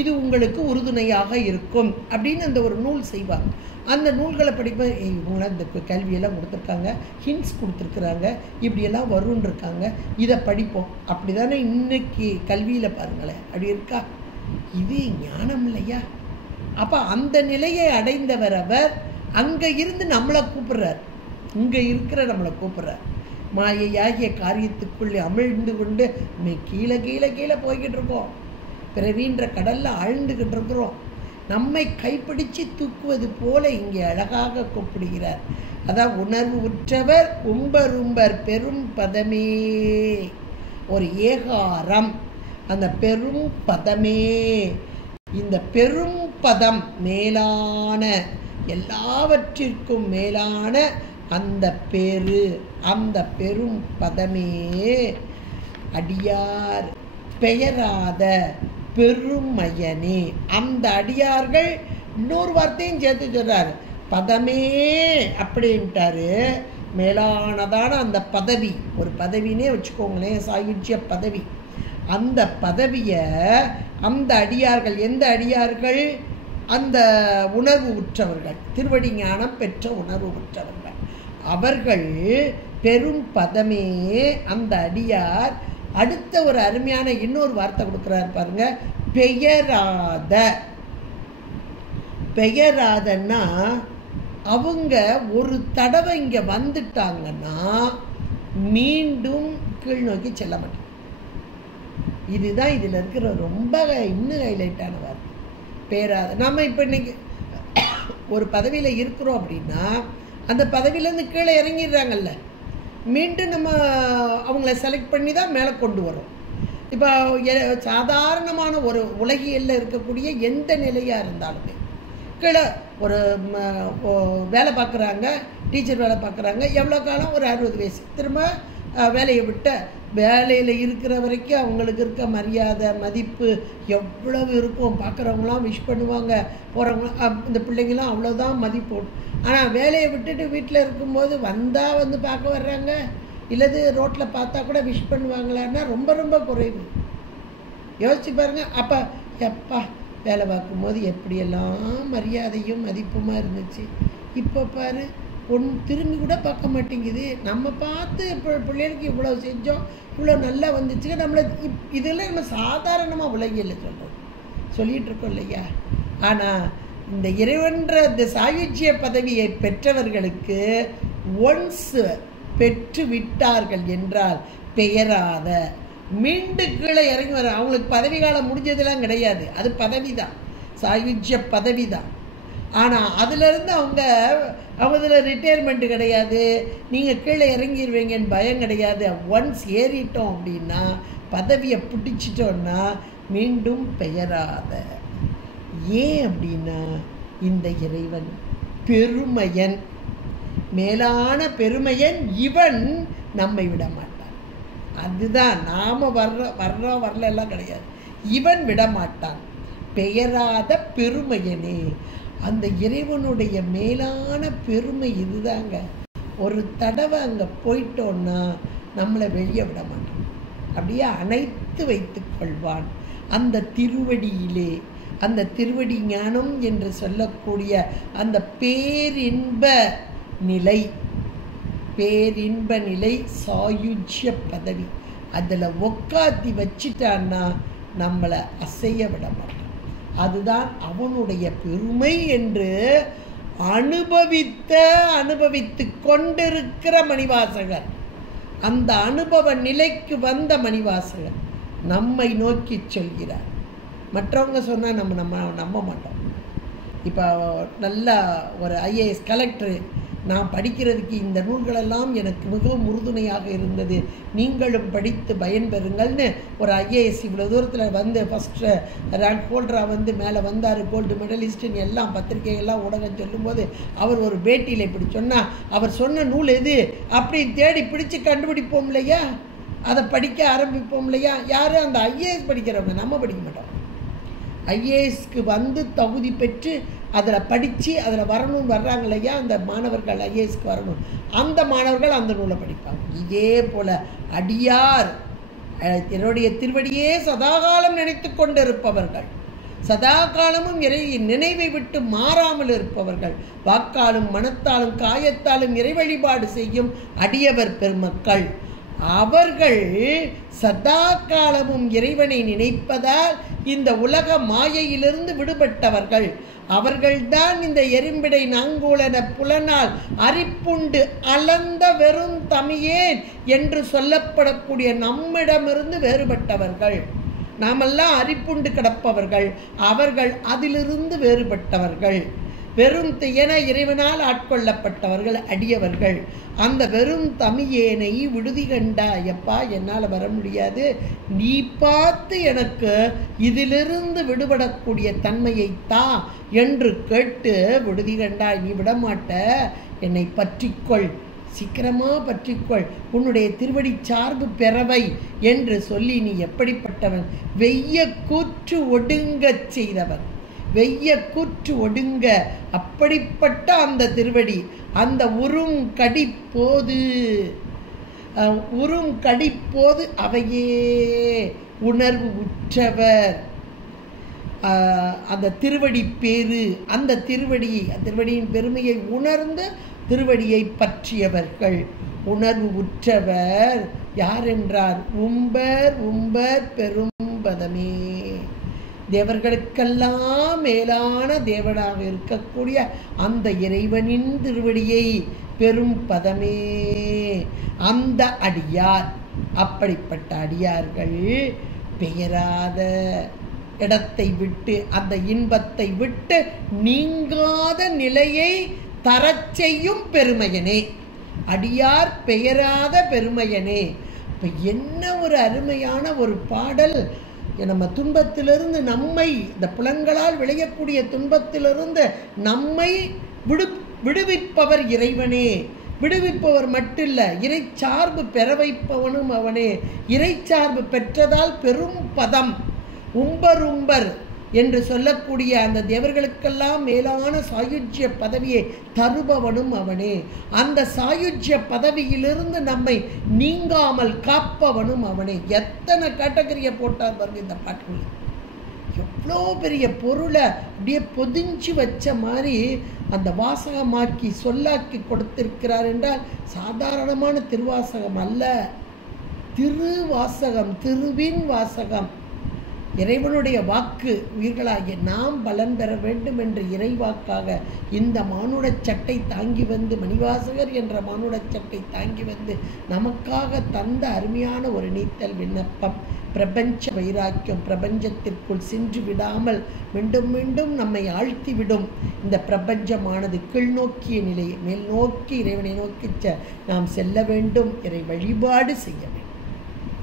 இது உங்களுக்கு உறுதுணையாக இருக்கும் அப்படின்னு அந்த ஒரு நூல் செய்வாங்க. அந்த நூல்களை படிப்ப இவங்களாம் இந்த கல்வியெல்லாம் கொடுத்துருக்காங்க, ஹிண்ட்ஸ் கொடுத்துருக்குறாங்க, இப்படியெல்லாம் வரும்னு இருக்காங்க, இதை படிப்போம். அப்படி தானே இன்னைக்கு கல்வியில் பாருங்களேன், அப்படி இருக்கா? இது ஞானம் இல்லையா? அப்போ அந்த நிலையை அடைந்தவர் அவர் அங்கே இருந்து நம்மளை கூப்பிடுறார், இங்கே இருக்கிற நம்மளை கூப்பிடுறார். மாயையாகிய காரியத்துக்குள்ளே அமிழ்ந்து கொண்டு கீழே கீழே கீழே போய்கிட்டு இருக்கோம், பிறவின்ற கடல்ல ஆழ்ந்துகிட்டு இருக்கிறோம். நம்மை கைப்பிடிச்சு தூக்குவது போல இங்கே அழகாக கூப்பிடுகிறார். அதான் உணர்வு உற்றவர் உம்பர் உம்பர் பெரும் பதமே. ஒரு ஏகாரம், அந்த பெரும் பதமே. இந்த பெரும் பதம் மேலான, எல்லாவற்றிற்கும் மேலான அந்த பேரு, அந்த பெரும் பதமே. அடியார் பெயராத பெருமையனே. அந்த அடியார்கள் இன்னொரு வார்த்தையும் சேர்த்து சொல்றாரு, பதமே அப்படின்ட்டாரு. மேலானதான அந்த பதவி, ஒரு பதவினே வச்சுக்கோங்களேன், சாயுஜ்ய பதவி. அந்த பதவியை அந்த அடியார்கள், எந்த அடியார்கள்? அந்த உணர்வு உற்றவர்கள், திருவடி ஞானம் பெற்ற உணர்வு உற்றவர்கள். அவர்கள் பெரும் பதமே. அந்த அடியார் அடுத்த ஒரு அருமையான இன்னொரு வார்த்தை கொடுக்குறாரு பாருங்க, பெயராத. பெயராதன்னா அவங்க ஒரு தடவை இங்க வந்துட்டாங்கன்னா மீண்டும் கீழ் நோக்கி செல்ல மாட்டாங்க. இதுதான் இதுல இருக்கிற ரொம்ப இன்னும் ஹைலைட்டான வார்த்தை, பேராத. நம்ம இப்ப இன்னைக்கு ஒரு பதவியில இருக்கிறோம் அப்படின்னா அந்த பதவியிலேருந்து கீழே இறங்கிடுறாங்கல்ல, மீண்டும் நம்ம அவங்கள செலக்ட் பண்ணி தான் மேலே கொண்டு வரோம். இப்போ சாதாரணமான ஒரு உலகியலில் இருக்கக்கூடிய எந்த நிலையாக இருந்தாலுமே கீழே ஒரு வேலை பார்க்குறாங்க, டீச்சர் வேலை பார்க்குறாங்க, எவ்வளோ காலம்? ஒரு 60 வயசு. திரும்ப வேலையை விட்ட வேலையில் இருக்கிற வரைக்கும் அவங்களுக்கு இருக்க மரியாதை மதிப்பு எவ்வளவு இருக்கும். பார்க்குறவங்களாம் விஷ் பண்ணுவாங்க, போகிறவங்களாம், இந்த பிள்ளைங்களாம் அவ்வளோதான் மதிப்பு. ஆனால் வேலையை விட்டுட்டு வீட்டில் இருக்கும்போது வந்தால் வந்து பார்க்க வர்றாங்க, இல்லது ரோட்டில் பார்த்தா கூட விஷ் பண்ணுவாங்களான்னா ரொம்ப ரொம்ப குறைவு. யோசிச்சு பாருங்கள். அப்போ எப்பா வேலை பார்க்கும்போது எப்படியெல்லாம் மரியாதையும் மதிப்புமாக இருந்துச்சு, இப்போ பாரு திரும்பி கூட பார்க்க மாட்டேங்குது. நம்ம பார்த்து இப்போ பிள்ளைகளுக்கு இவ்வளோ செஞ்சோம், இவ்வளோ நல்லா வந்துச்சுங்க, நம்மளை இதெல்லாம் நம்ம சாதாரணமாக உலகில் சொல்லிகிட்டு இருக்கோம் இல்லையா? ஆனால் இந்த இறைவன்ற இந்த சாயுஜ்ய பதவியை பெற்றவர்களுக்கு ஒன்ஸ் பெற்று விட்டார்கள் என்றால் பெயராத, மீண்டு கீழே இறங்கி வர. அவங்களுக்கு பதவி காலம் முடிஞ்சதெல்லாம் கிடையாது, அது பதவி தான், சாயுஜ்ய பதவி தான். ஆனால் அதிலிருந்து அவங்க ரிட்டையர்மெண்ட்டு கிடையாது, நீங்கள் கீழே இறங்கிடுவீங்கன்னு பயம் கிடையாது. ஒன்ஸ் ஏறிட்டோம் அப்படின்னா, பதவியை பிடிச்சிட்டோன்னா மீண்டும் பெயராத. ஏன் அப்படின்னா இந்த இறைவன் பெருமையன், மேலான பெருமையன். இவன் நம்மை விட மாட்டான். அதுதான் நாம் வர்றோம் வரலாம் கிடையாது, இவன் விடமாட்டான். பெயராத பெருமையனே, அந்த இறைவனுடைய மேலான பெருமை இதுதாங்க. ஒரு தடவை அங்கே போயிட்டோன்னா நம்மளை வெளியே விட மாட்டான், அப்படியே அணைத்து வைத்து கொள்வான். அந்த திருவடியிலே, அந்த திருவடி ஞானம் என்று சொல்லக்கூடிய அந்த பேரின்ப நிலை, பேரின்ப நிலை சாயுஜ்ய பதவி, அதில் உக்காத்தி வச்சிட்டான்னா நம்மளை அசைய விட மாட்டான். அதுதான் அவனுடைய பெருமை என்று அனுபவித்து கொண்டிருக்கிற மணிவாசகர். அந்த அனுபவ நிலைக்கு வந்த மணிவாசகர் நம்மை நோக்கி சொல்கிறார். மற்றவங்க சொன்னால் நம்ம நம்ப மாட்டோம். இப்போ நல்ல ஒரு ஐஏஎஸ் கலெக்டரு, நான் படிக்கிறதுக்கு இந்த நூல்களெல்லாம் எனக்கு மிகவும் உறுதுணையாக இருந்தது, நீங்களும் படித்து பயன்பெறுங்கள்னு ஒரு ஐஏஎஸ் இவ்வளோ தூரத்தில் வந்து ஃபஸ்ட்டு ரேங்க் ஹோல்டராக வந்து மேலே வந்தார், கோல்டு மெடலிஸ்ட்டுன்னு எல்லாம் பத்திரிகைகள்லாம் ஊடகம் சொல்லும்போது அவர் ஒரு பேட்டியில் இப்படி சொன்னால், அவர் சொன்ன நூல் எது அப்படி தேடி பிடிச்சி கண்டுபிடிப்போம் இல்லையா, அதை படிக்க ஆரம்பிப்போம் இல்லையா. யார்? அந்த ஐஏஎஸ் படிக்கிறவங்க. நம்ம படிக்க மாட்டோம். ஐஏஎஸ்க்கு வந்து தகுதி பெற்று அதில் படித்து அதில் வரணும்னு வர்றாங்க இல்லையா, அந்த மாணவர்கள் ஐஏஎஸ்க்கு வரணும், அந்த மாணவர்கள் அந்த நூலை படிப்பாங்க. இதே போல் அடியார் என்னுடைய திருவடியே சதாகாலம் நினைத்து கொண்டு இருப்பவர்கள், சதா காலமும் இறை நினைவை விட்டு மாறாமல் இருப்பவர்கள், வாக்காலும் மனத்தாலும் காயத்தாலும் இறை வழிபாடு செய்யும் அடியவர் பெருமக்கள், அவர்கள் சதா காலமும் இறைவனை நினைப்பதால் இந்த உலக மாயையிலிருந்து விடுபட்டவர்கள். அவர்கள்தான் இந்த எறும்பிடை நாங்கூலன புலனால் அரிப்புண்டு அளந்த வெறும் தமியேன் என்று சொல்லப்படக்கூடிய நம்மிடமிருந்து வேறுபட்டவர்கள். நாமெல்லாம் அரிப்புண்டு கிடப்பவர்கள், அவர்கள் அதிலிருந்து வேறுபட்டவர்கள். வெறும் என இறைவனால் ஆட்கொள்ளப்பட்டவர்கள் அடியவர்கள். அந்த வெறும் தமியேனை விடுதி கண்டாயப்பா, என்னால் வர முடியாது, நீ பார்த்து எனக்கு இதிலிருந்து விடுபடக்கூடிய தன்மையை தா என்று கேட்டு விடுதி கண்டாய், நீ விடமாட்ட, என்னை பற்றிக்கொள், சீக்கிரமாக பற்றிக்கொள், உன்னுடைய திருவடி சார்பு பெறவை என்று சொல்லி, நீ எப்படிப்பட்டவன், வெய்ய கூற்று ஒடுங்கச் செய்தவன், வெய்ய கூற்று ஒடுங்க, அப்படிப்பட்ட அந்த திருவடி, அந்த உறும் கடிப்போது அவையே உணர்வு உற்றவர். அந்த திருவடி பேரு, அந்த திருவடியின் பெருமையை உணர்ந்து திருவடியை பற்றியவர்கள். உணர்வு உற்றவர் யார் என்றார்? உம்பர் பெரும்பதமே, தேவர்களுக்கெல்லாம் மேலான தேவனாக இருக்கக்கூடிய அந்த இறைவனின் திருவடியை பெரும் பதமே அந்த அடியார். அப்படிப்பட்ட அடியார்கள் பெயராத இடத்தை விட்டு, அந்த இன்பத்தை விட்டு நீங்காத நிலையை தரச் செய்யும் பெருமையனே, அடியார் பெயராத பெருமையனே. இப்போ என்ன ஒரு அருமையான ஒரு பாடல்! நம்ம துன்பத்திலிருந்து நம்மை, இந்த புலன்களால் விளையக்கூடிய துன்பத்திலிருந்து நம்மை விடுவிப்பவர் இறைவனே. விடுவிப்பவர் மட்டுமில்ல, இறை சார்பு பெற வைப்பவனும் அவனே. இறை சார்பு பெற்றதால் பெரும் பதம், உம்பர் என்று சொல்லக்கூடிய அந்த தேவர்களுக்கெல்லாம் மேலான சாயுஜ்ய பதவியை தருபவனும் அவனே. அந்த சாயுஜ்ய பதவியிலிருந்து நம்மை நீங்காமல் காப்பவனும் அவனே. எத்தனை கேட்டகரியை போட்டார் பாருங்க இந்த பாட்டுக்குள்ள. எவ்வளோ பெரிய பொருளை அப்படியே பொதிஞ்சு வச்ச மாதிரி அந்த வாசகமாக்கி சொல்லாக்கி கொடுத்திருக்கிறார் என்றால் சாதாரணமான திருவாசகம் அல்ல, திருவாசகம், திருவின் வாசகம். இறைவனுடைய வாக்கு உயிர்களாகிய நாம் பலன் பெற வேண்டும் என்ற இறைவாக்காக இந்த மானுடச் சட்டை தாங்கி வந்து, மணிவாசகர் என்ற மானுடச் சட்டை தாங்கி வந்து நமக்காக தந்த அருமையான ஒரு நீத்தல் விண்ணப்பம். பிரபஞ்ச வைராக்கியம் பிரபஞ்சத்திற்குள் சென்று விடாமல் மீண்டும் மீண்டும் நம்மை ஆழ்த்திவிடும். இந்த பிரபஞ்சமானது கீழ்நோக்கிய நிலையை மேல் நோக்கி இறைவனை நோக்கி நாம் செல்ல வேண்டும். இறை வழிபாடு செய்ய வேண்டும்.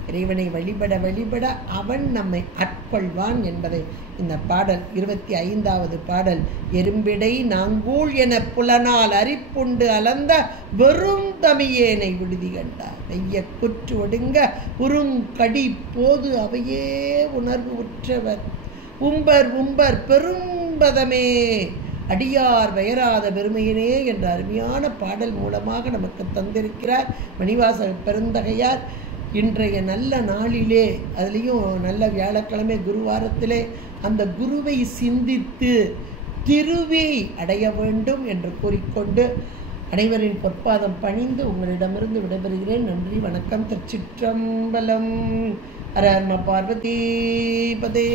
இறைவனை வழிபட வழிபட அவன் நம்மை ஆட்கொள்வான் என்பதை இந்த பாடல் 25வது பாடல். எறும்பிடை நாங்கூழ் என புலனால் அரிப்புண்டு அலந்த வெறும் தமியேனை விடுதி கண்டார். வெய்ய குற்று ஒடுங்க உருங்கடி போது அவையே உணர்வு உற்றவர் உம்பர் உம்பர் பெரும்பதமே அடியார் பெயராத பெருமையினே என்ற அருமையான பாடல் மூலமாக நமக்கு தந்திருக்கிறார் மணிவாசக பெருந்தகையார். இன்றைய நல்ல நாளிலே, அதுலேயும் நல்ல வியாழக்கிழமை குருவாரத்திலே அந்த குருவை சிந்தித்து திருவை அடைய வேண்டும் என்று கூறிக்கொண்டு அனைவரின் பொற்பாதம் பணிந்து உங்களிடமிருந்து விடைபெறுகிறேன். நன்றி, வணக்கம். திருச்சிற்றம்பலம். ஹர ஹர பார்வதி பதே,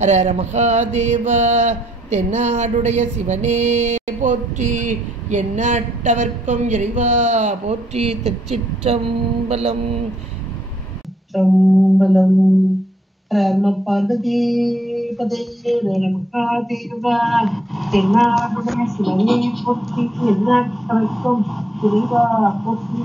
ஹர ஹர மகாதேவா. தென்னாடுடைய சிவனே போற்றி, எந்நாட்டவர்க்கும் இறைவா போற்றி. திருச்சிற்றம்பலம். சம்பலம். ஹர பார்வதி பதே, ஹர மகாதேவா. தென்னாடுடைய சிவனே போற்றி, எந்நாட்டவர்க்கும் இறைவா போற்றி.